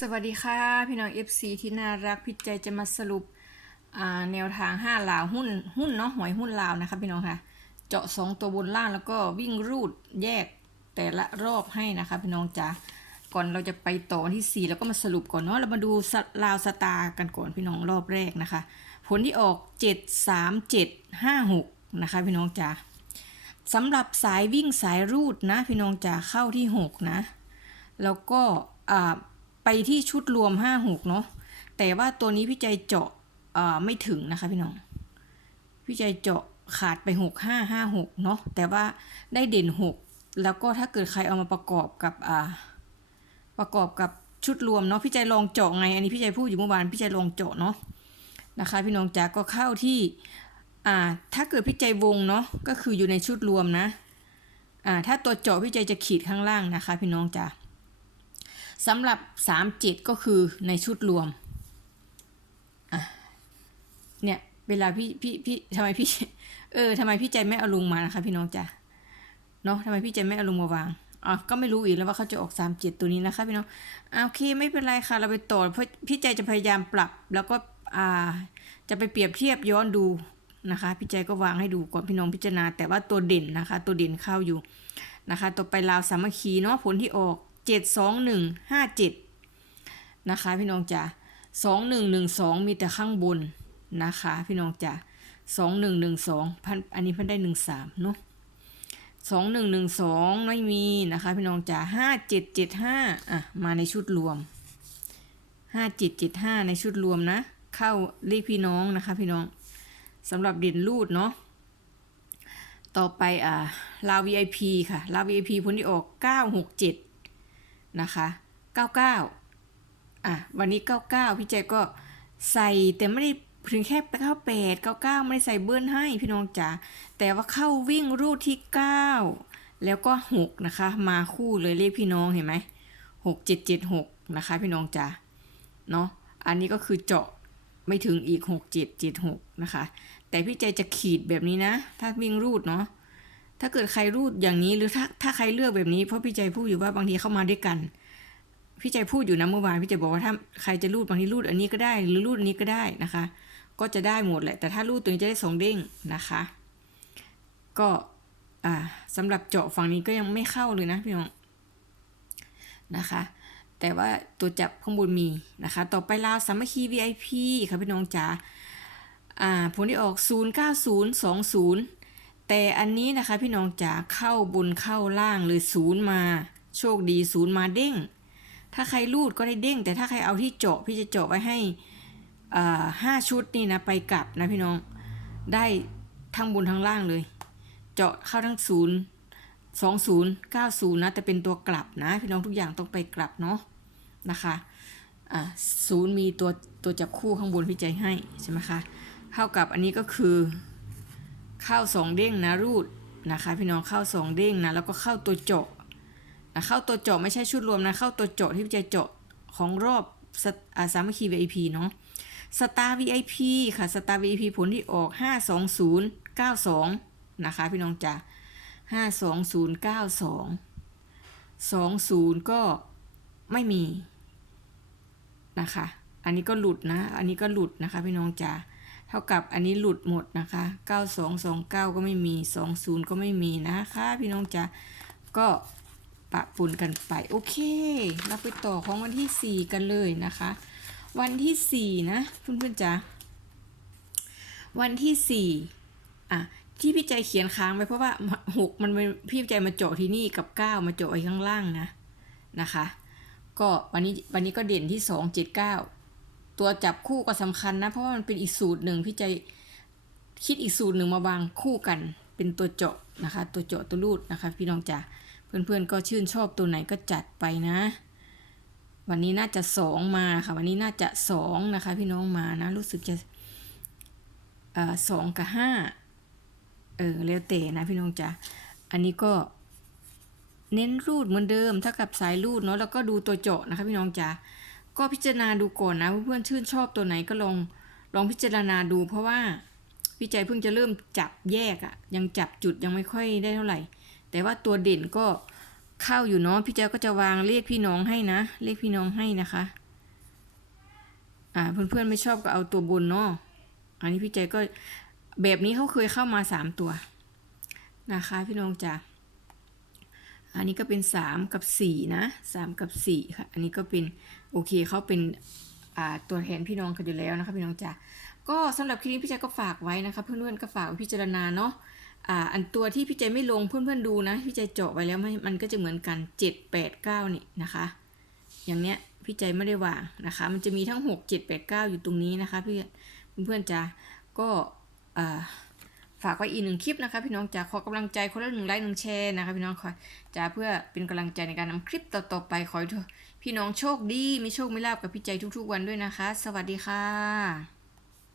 สวัสดีค่ะ พี่น้อง FC ที่น่ารักพี่ใจจะมาสรุปแนวทาง 5 ลาวหุ้นหุ้นเนาะหวยหุ้นลาวนะคะพี่น้องค่ะ เจาะ 2 ตัวบนล่างแล้วก็วิ่งรูดแยกแต่ละรอบให้นะคะพี่น้องจ๋าก่อนเราจะไปต่อวันที่ 4 แล้วก็มาสรุปก่อนเนาะเรามาดูลาวสตาร์กันก่อนพี่น้องรอบแรกนะคะ ผลที่ออก 7 3 7 5 6 นะคะพี่น้องจ๋าสำหรับสายวิ่งสายรูดนะพี่น้องจ๋าเข้าที่ 6 นะ แล้วก็อ่า ไปที่ชุดรวม5 6เนาะแต่ว่าตัวนี้พี่ใจเจาะไม่ถึงนะคะพี่น้องพี่ใจเจาะขาดไป6 5 5 6เนาะแต่ว่าได้เด่น6แล้วก็ถ้าเกิดใครเอามาประกอบกับอ่าประกอบกับชุดรวมเนาะพี่ใจลองเจาะไง อันนี้พี่ใจพูดอยู่เมื่อวานพี่ใจลองเจาะเนาะนะคะ พี่น้องจ๋าก็เข้าที่อ่าถ้าเกิดพี่ใจวงเนาะก็คืออยู่ในชุดรวมนะอ่าถ้าตัวเจาะพี่ใจจะขีดข้างล่างนะคะ พี่น้องจ๋า สำหรับ37ก็คือในชุดรวมเนี่ยเวลาพี่พี่พี่ทำไมพี่เออทำไมพี่ใจไม่เอาลุงมานะคะ พี่น้องจ้ะเนาะทำไมพี่ใจไม่เอาลุงมาวางอะก็ไม่รู้อีกแล้วว่าเขาจะออก37ตัวนี้นะคะ พี่น้องโอเคไม่เป็นไรค่ะ เราไปต่อเพราะพี่ใจจะพยายามปรับ แล้วก็อ่าจะไปเปรียบเทียบย้อนดูนะคะ พี่ใจก็วางให้ดูก่อนพี่น้องพิจารณา แต่ว่าตัวเด่นนะคะ ตัวเด่นเข้าอยู่นะคะ ต่อไปลาวสามัคคีเนาะผลที่ออก เจ็ดสองหนึ่งห้าเจ็ดนะคะพี่น้องจ๋าสองหนึ่งหนึ่งสองมีแต่ข้างบนนะคะพี่น้องจ๋าสองหนึ่งหนึ่งสองพันอันนี้พันได้หนึ่งสามเนาะสองหนึ่งหนึ่งสองไม่มีนะคะพี่น้องจ๋าห้าเจ็ดเจ็ดห้าอะ มาในชุดรวมห้าเจ็ดเจ็ดห้าในชุดรวมนะ เข้าเลขพี่น้องนะคะพี่น้องสำหรับเด่นรูดเนาะต่อไปอ่าลาว VIP ค่ะลาว VIP ผลที่ออกเก้าหกเจ็ด นะคะ 99 อะ วันนี้ 99 พี่ใจก็ใส่แต่ไม่ได้เพียงแค่98 99ไม่ได้ใส่เบิ้ลให้พี่น้องจ๋าแต่ว่าเข้าวิ่งรูดที่ 9 แล้วก็ 6 นะคะ มาคู่เลยเลขพี่น้องเห็นไหม6 7 7 6นะคะ พี่น้องจ๋าเนาะอันนี้ก็คือเจาะไม่ถึงอีก 6 7 7 6 นะคะ แต่พี่ใจจะขีดแบบนี้นะ ถ้าวิ่งรูดเนาะ ถ้าเกิดใครรูดอย่างนี้หรือถ้าถ้าใครเลือกแบบนี้เพราะพี่ใจพูดอยู่ว่าบางทีเข้ามาด้วยกัน พี่ใจพูดอยู่นะเมื่อวานพี่ใจบอกว่าถ้าใครจะรูดบางทีรูดอันนี้ก็ได้ หรือรูดอันนี้ก็ได้นะคะ ก็จะได้หมดแหละแต่ถ้ารูดตัวนี้จะได้สองเด้งนะคะ ก็อ่าสำหรับเจาะฝั่งนี้ก็ยังไม่เข้าเลยนะพี่น้องนะคะ แต่ว่าตัวจับข้างบนมีนะคะ ต่อไปลาวสามัคคี VIP ค่ะพี่น้องจ๋าอ่าผลที่ออก 0902 แต่อันนี้นะคะพี่น้องจ๋าเข้าบนเข้าล่างเลยศูนย์มา โชคดีศูนย์มาเด้ง ถ้าใครรูดก็ได้เด้ง แต่ถ้าใครเอาที่เจาะพี่จะเจาะไว้ให้ห้าชุดนี่นะไปกลับนะพี่น้องได้ทั้งบนทั้งล่างเลย เจาะเข้าทั้งศูนย์สองศูนย์เก้าศูนย์นะแต่เป็นตัวกลับนะพี่น้องทุกอย่างต้องไปกลับเนาะนะคะอ่าศูนย์มีตัวตัวจับคู่ข้างบนพี่ใจให้ใช่ไหมคะเท่ากับอันนี้ก็คือ ข้าสองเด้งนะรูดนะคะพี่น้องเข้าสองเด้งนะแล้วก็เข้าตัวเจาะนะเข้าตัวเจาะไม่ใช่ชุดรวมนะเข้าตัวเจาะที่จะเจาะของรอบสอสามัคคี VIP เนาะสตาร์ VIP ค่ะสตาร์ VIP ผลที่ออก 52092 นะคะพี่น้องจ๋า52092 20 ก็ไม่มีนะคะ อันนี้ก็หลุดนะ อันนี้ก็หลุดนะคะพี่น้องจ๋า เท่ากับอันนี้หลุดหมดนะคะ 9229 ก็ไม่มี 20 ก็ไม่มีนะคะ พี่น้องจ๋าก็ปะปุนกันไป โอเค เราไปต่อของวันที่ 4 กันเลยนะคะ วันที่ 4 นะเพื่อนๆจ๋าวันที่ 4 อะที่พี่ใจเขียนค้างไว้เพราะว่า6มันเป็นพี่ใจมาเจาะที่นี่กับ9มาเจาะไว้ข้างล่างนะนะคะ ก็วันนี้วันนี้ก็เด่นที่279 ตัวจับคู่ก็สำคัญนะ เพราะว่ามันเป็นอีกสูตรหนึ่งพี่ใจคิดอีกสูตรหนึ่งมาวางคู่กัน เป็นตัวเจาะนะคะ ตัวเจาะตัวรูดนะคะ พี่น้องจ๋าเพื่อนๆก็ชื่นชอบตัวไหนก็จัดไปนะ วันนี้น่าจะสองมาค่ะ วันนี้น่าจะสองนะคะ พี่น้องมานะ รู้สึกจะสองกับห้าเออแล้วแต่นะพี่น้องจ๋าอันนี้ก็เน้นรูดเหมือนเดิมเท่ากับสายรูดเนาะแล้วก็ดูตัวเจาะนะคะพี่น้องจ๋า ก็พิจารณาดูก่อนนะเพื่อนชื่นชอบตัวไหนก็ลองลองพิจารณาดู เพราะว่าพี่ใจเพิ่งจะเริ่มจับแยกอะยังจับจุดยังไม่ค่อยได้เท่าไหร่ แต่ว่าตัวเด่นก็เข้าอยู่เนาะพี่ใจก็จะวางเลขพี่น้องให้นะเลขพี่น้องให้นะคะอ่าเพื่อนๆไม่ชอบก็เอาตัวบนเนาะ อันนี้พี่ใจก็แบบนี้เขาเคยเข้ามาสามตัวนะคะพี่น้องจ๋า อันนี้ก็เป็นสามกับสี่นะสามกับสี่ค่ะ อันนี้ก็เป็น โอเคเขาเป็นตัวแทนพี่น้องกันอยู่แล้วนะคะพี่น้องจ๋าก็สำหรับคลิปนี้พี่ใจก็ฝากไว้นะคะเพื่อนๆก็ฝากพิจารณาเนาะอันตัวที่พี่ใจไม่ลงเพื่อนๆดูนะพี่ใจเจาะไว้แล้วมันก็จะเหมือนกันเจ็ดแปดเก้านี่นะคะ อย่างเนี้ยพี่ใจไม่ได้วางนะคะ มันจะมีทั้งหกเจ็ดแปดเก้าอยู่ตรงนี้นะคะพี่เพื่อนๆจ้าก็ฝากไว้อีกหนึ่งคลิปนะคะ พี่น้องจ๋าขอกำลังใจคนละหนึ่งไลค์หนึ่งแชร์นะคะพี่น้องคอยจ้าเพื่อเป็นกำลังใจในการนำคลิปต่อๆไปขอให้ทุก พี่น้องโชคดี มีโชคมีลาบกับพี่ใจทุกๆวันด้วยนะคะ สวัสดีค่ะ